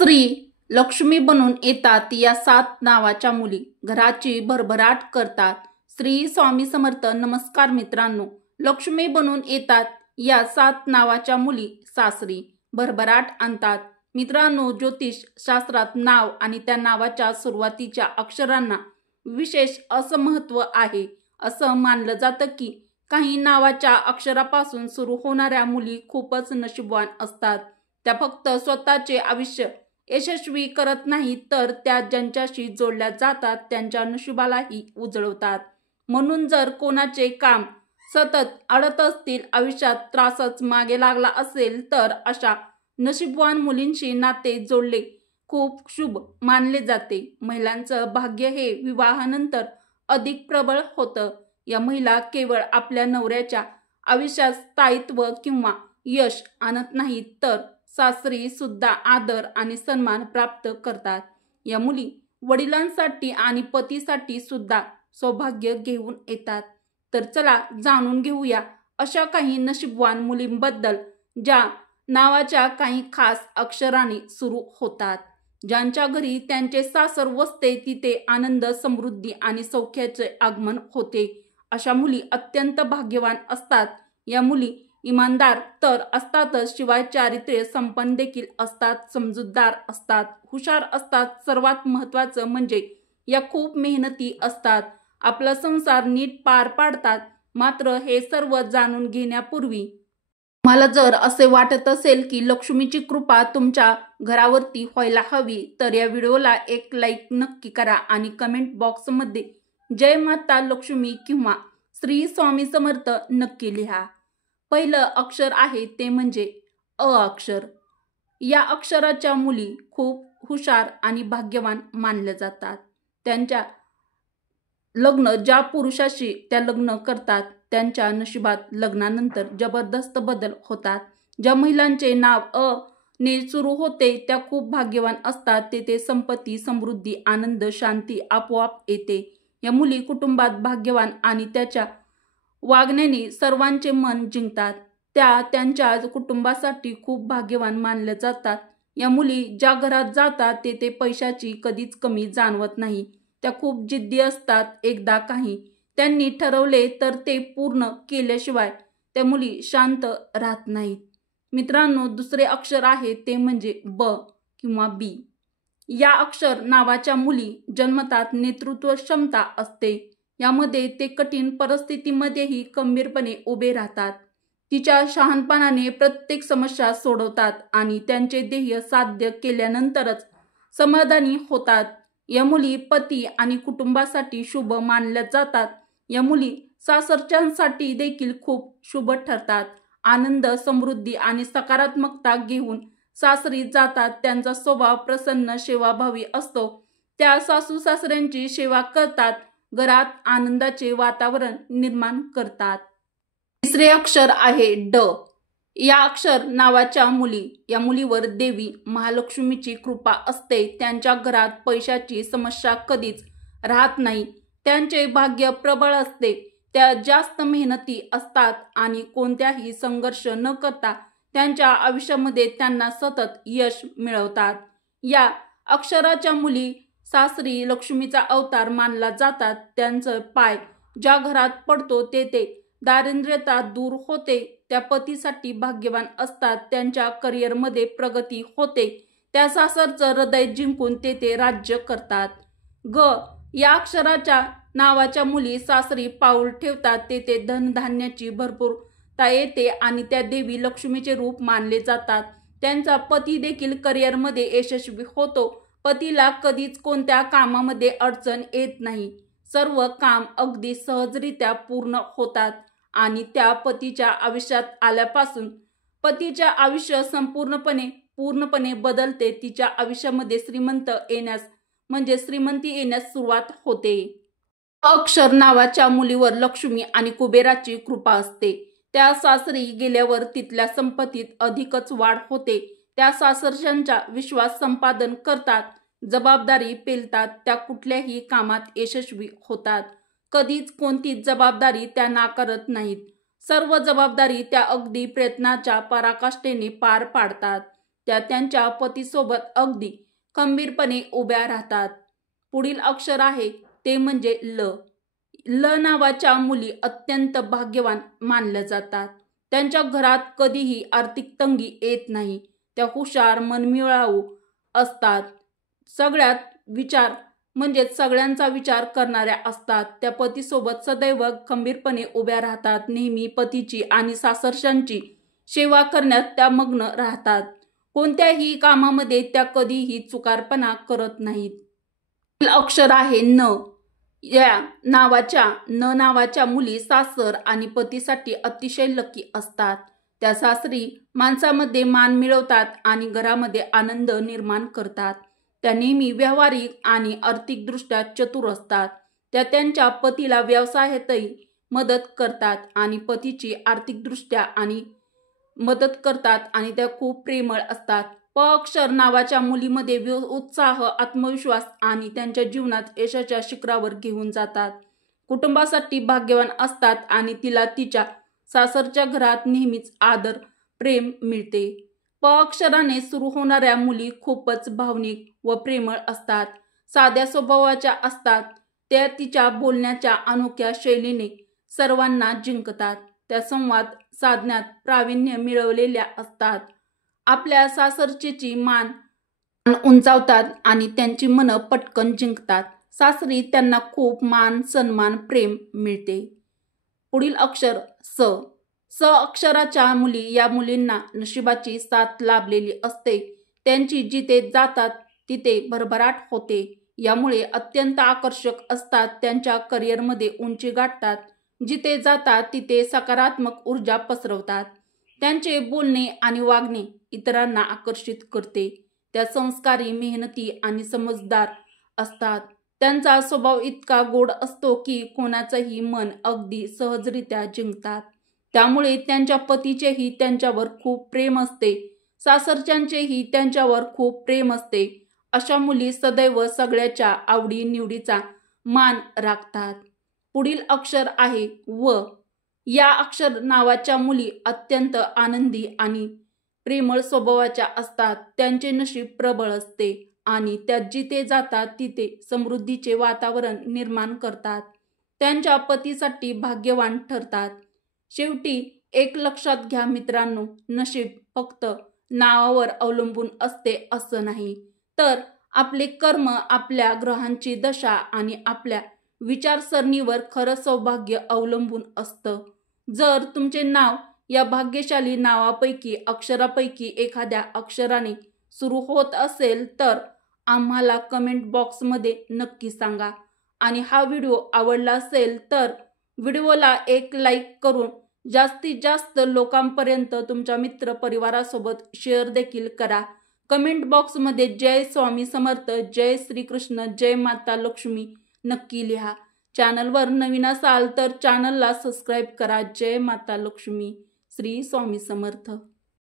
सासरी लक्ष्मी बनून येतात या 7 नावाच्या मुली घराची भरभराट करतात। श्री स्वामी समर्थ। नमस्कार मित्रांनो, लक्ष्मी बनून येतात या 7 नावाच्या मुली सासरी भरभराट आणतात। मित्रांनो, ज्योतिष शास्त्रात नाव आणि त्या नावाच्या सुरुवातीच्या अक्षरांना विशेष असं महत्त्व आहे। असं मानलं जातं की काही नावाच्या अक्षरापासून सुरू होणाऱ्या मुली खूपच नशीबवान असतात। त्या फक्त स्वतःचे आयुष्य यशस्वी करत नाहीत, तर त्या ज्यांच्याशी जोडल्या जातात त्यांच्या नशिबालाही उजळवतात। म्हणून जर कोणाचे काम सतत अडत असतील, आयुष्यात त्रासच मागे लागला असेल, तर अशा नशीबवान मुलींशी नाते जोडले खूप शुभ मानले जाते। महिलांचं भाग्य हे विवाहानंतर अधिक प्रबळ होतं। या महिला केवळ आपल्या नवऱ्याच्या आयुष्यात स्थायित्व किंवा यश आणत नाहीत, तर सासरी सुद्धा आदर आणि सन्मान प्राप्त करतात। या मुली वडिलांसाठी आणि पतीसाठी सुद्धा सौभाग्य घेऊन येतात। तर चला जाणून घेऊया अशा काही नशीबवान मुलींबद्दल, ज्या नावाच्या काही खास अक्षराने सुरू होतात। ज्यांच्या घरी त्यांचे सासर वसते तिथे आनंद, समृद्धी आणि सौख्याचे आगमन होते। अशा मुली अत्यंत भाग्यवान असतात। या मुली इमानदार तर असतातच, शिवाय चारित्र्य संपन्न देखील असतात, समजूतदार असतात, हुशार असतात। सर्वात महत्त्वाचं म्हणजे या खूप मेहनती असतात, आपला संसार नीट पार पाडतात। मात्र हे सर्व जाणून घेण्यापूर्वी तुम्हाला जर असे वाटत असेल की लक्ष्मीची कृपा तुमच्या घरावरती व्हायला हवी, तर या व्हिडिओला एक लाईक नक्की करा आणि कमेंट बॉक्समध्ये जय माता लक्ष्मी किंवा श्री स्वामी समर्थ नक्की लिहा। पहिलं अक्षर आहे ते म्हणजे अ अक्षर। या अक्षराच्या मुली खूप हुशार आणि भाग्यवान मानल्या जातात। त्यांच्या लग्न ज्या पुरुषाशी त्या लग्न करतात त्यांच्या नशिबात लग्नानंतर जबरदस्त बदल होतात। ज्या महिलांचे नाव अ ने सुरू होते त्या खूप भाग्यवान असतात। तेथे संपत्ती, समृद्धी, आनंद, शांती आपोआप येते। या मुली कुटुंबात भाग्यवान आणि त्याच्या वागण्याने सर्वांचे मन जिंकतात। त्या त्यांच्या कुटुंबासाठी खूप भाग्यवान मानल्या जातात। या मुली ज्या घरात जातात तेथे पैशाची कधीच कमी जाणवत नाही। त्या खूप जिद्दी असतात। एकदा काही त्यांनी ठरवले तर ते पूर्ण केल्याशिवाय त्या मुली शांत राहत नाहीत। मित्रांनो, दुसरे अक्षर आहे ते म्हणजे ब किंवा बी। या अक्षर नावाच्या मुली जन्मतात नेतृत्व क्षमता असते। यामध्ये ते कठीण परिस्थितीमध्येही खंबीरपणे उभे राहतात। तिच्या शहाणपणाने प्रत्येक समस्या सोडवतात आणि त्यांचे ध्येय साध्य केल्यानंतरच समाधानी होतात। या मुली पती आणि कुटुंबासाठी शुभ मानल्या जातात। या मुली सासरच्यांसाठी देखील खूप शुभ ठरतात। आनंद, समृद्धी आणि सकारात्मकता घेऊन सासरी जातात। त्यांचा स्वभाव प्रसन्न, सेवाभावी असतो। त्या सासू सासऱ्यांची सेवा करतात, घरात आनंदाचे वातावरण निर्माण करतात। तिसरे अक्षर आहे ड। या अक्षर नावाच्या मुली, या मुलीवर देवी महालक्ष्मीची कृपा असते। त्यांच्या घरात पैशाची समस्या कधीच राहत नाही। त्यांचे भाग्य प्रबळ असते। त्या जास्त मेहनती असतात आणि कोणत्याही संघर्ष न करता त्यांच्या आयुष्यामध्ये त्यांना सतत यश मिळवतात। या अक्षराच्या मुली सासरी लक्ष्मीचा अवतार मानला जातात। त्यांचा पाय ज्या घरात पडतो तेथे दारिद्र्यता दूर होते। त्या पतीसाठी भाग्यवान असतात। त्यांच्या करिअरमध्ये प्रगती होते। त्या सासरचं हृदय जिंकून तेथे राज्य करतात। ग या अक्षराच्या नावाच्या मुली सासरी पाऊल ठेवतात तेथे धनधान्याची भरपूरता येते आणि त्या देवी लक्ष्मीचे रूप मानले जातात। त्यांचा पती देखील करिअरमध्ये यशस्वी होतो। पतीला कधीच कोणत्या कामामध्ये अडचण येत नाही। सर्व काम अगदी सहजरित्या पूर्ण होतात आणि त्या पतीच्या आयुष्यात आल्यापासून पतीचे आयुष्य पूर्णपणे बदलते। तिच्या आयुष्यामध्ये श्रीमंती येण्यास सुरुवात होते। अक्षर नावाच्या मुलीवर लक्ष्मी आणि कुबेराची कृपा असते। त्या सासरी गेल्यावर तिथल्या संपत्तीत अधिकच वाढ होते। त्या सासरच्यांचा विश्वास संपादन करतात, जबाबदारी पेलतात, त्या कुठल्याही कामात यशस्वी होतात। कधीच कोणतीच जबाबदारी त्या नाकारत नाहीत। सर्व जबाबदारी त्या अगदी प्रयत्नाच्या पराकाष्ठेने पार पाडतात। त्या त्यांच्या पतीसोबत अगदी खंबीरपणे उभ्या राहतात. पुढील अक्षर आहे ते म्हणजे ल. ल नावाच्या मुली अत्यंत भाग्यवान मानल्या जातात. त्यांच्या घरात कधीही आर्थिक तंगी येत नाही. त्या हुशार, मनमिळावू असतात. सगळ्यांचा विचार करणाऱ्या असतात. त्या पतीसोबत सदैव खंबीरपणे उभ्या राहतात. नेहमी पतीची आणि सासरच्यांची सेवा करण्यात त्या मग्न राहतात. कोणत्याही कामामध्ये त्या कधीही चुकारपणा करत नाहीत. अक्षर आहे न. या नावाच्या मुली सासर आणि पतीसाठी अतिशय लकी असतात. त्या सासरी माणसामध्ये मान मिळवतात आणि घरामध्ये आनंद निर्माण करतात. त्या नेहमी व्यावहारिक आणि आर्थिकदृष्ट्या चतुर असतात. त्या त्यांच्या पतीला व्यवसायातही मदत करतात आणि पतीची आर्थिकदृष्ट्या मदत करतात आणि त्या खूप प्रेमळ असतात. प अक्षर नावाच्या मुलीमध्ये उत्साह, आत्मविश्वास आणि त्यांच्या जीवनात यशाच्या शिखरावर घेऊन जातात. कुटुंबासाठी भाग्यवान असतात आणि तिला तिच्या सासरच्या घरात नेहमीच आदर, प्रेम मिळते. प अक्षराने सुरू होणाऱ्या मुली खूपच भावनिक व प्रेमळ असतात. साध्या स्वभावाच्या असतात. त्या तिच्या बोलण्याच्या अनोख्या शैलीने सर्वांना जिंकतात. त्या संवाद साधण्यात प्रावीण्य मिळवलेल्या असतात. आपल्या सासरचीची मान उंचावतात आणि त्यांची मनं पटकन जिंकतात. सासरी त्यांना खूप मान, सन्मान, प्रेम मिळते. पुढील अक्षर स. स अक्षराच्या मुली या मुलींना नशिबाची साथ लाभलेली असते. त्यांची जिथे जातात तिथे भरभराट होते. यामुळे अत्यंत आकर्षक असतात. त्यांच्या करिअरमध्ये उंची गाठतात. जिथे जातात तिथे सकारात्मक ऊर्जा पसरवतात. त्यांचे बोलणे आणि वागणे इतरांना आकर्षित करते. त्या संस्कारी, मेहनती आणि समजदार असतात. त्यांचा स्वभाव इतका गोड असतो की कोणाचंही मन अगदी सहजरित्या जिंकतात. त्यामुळे त्यांच्या पतीचेही त्यांच्यावर खूप प्रेम असते. सासरच्यांचेही त्यांच्यावर खूप प्रेम असते. अशा मुली सदैव सगळ्याच्या आवडी-निवडीचा मान राखतात. पुढील अक्षर आहे व. या अक्षर नावाच्या मुली अत्यंत आनंदी आणि प्रेमळ स्वभावाच्या असतात. त्यांचे नशीब प्रबळ असते आणि त्या जिथे जातात तिथे समृद्धीचे वातावरण निर्माण करतात. त्यांच्या पतीसाठी भाग्यवान ठरतात. शेवटी एक लक्षात घ्या मित्रांनो, नशीब फक्त नावावर अवलंबून असते असं नाही, तर आपले कर्म, आपल्या ग्रहांची दशा आणि आपल्या विचारसरणीवर खरं सौभाग्य अवलंबून असतं. जर तुमचे नाव या भाग्यशाली नावापैकी अक्षरापैकी एखाद्या अक्षराने सुरू होत असेल तर आम्हाला कमेंट बॉक्समध्ये नक्की सांगा. आणि हा व्हिडिओ आवडला असेल तर व्हिडिओला एक लाईक करून जास्तीत जास्त लोकांपर्यंत तुमच्या मित्र परिवारासोबत शेअर देखील करा. कमेंट बॉक्समध्ये जय स्वामी समर्थ, जय श्रीकृष्ण, जय माता लक्ष्मी नक्की लिहा. चॅनलवर नवीन असाल तर चॅनलला सबस्क्राईब करा. जय माता लक्ष्मी, श्री स्वामी समर्थ.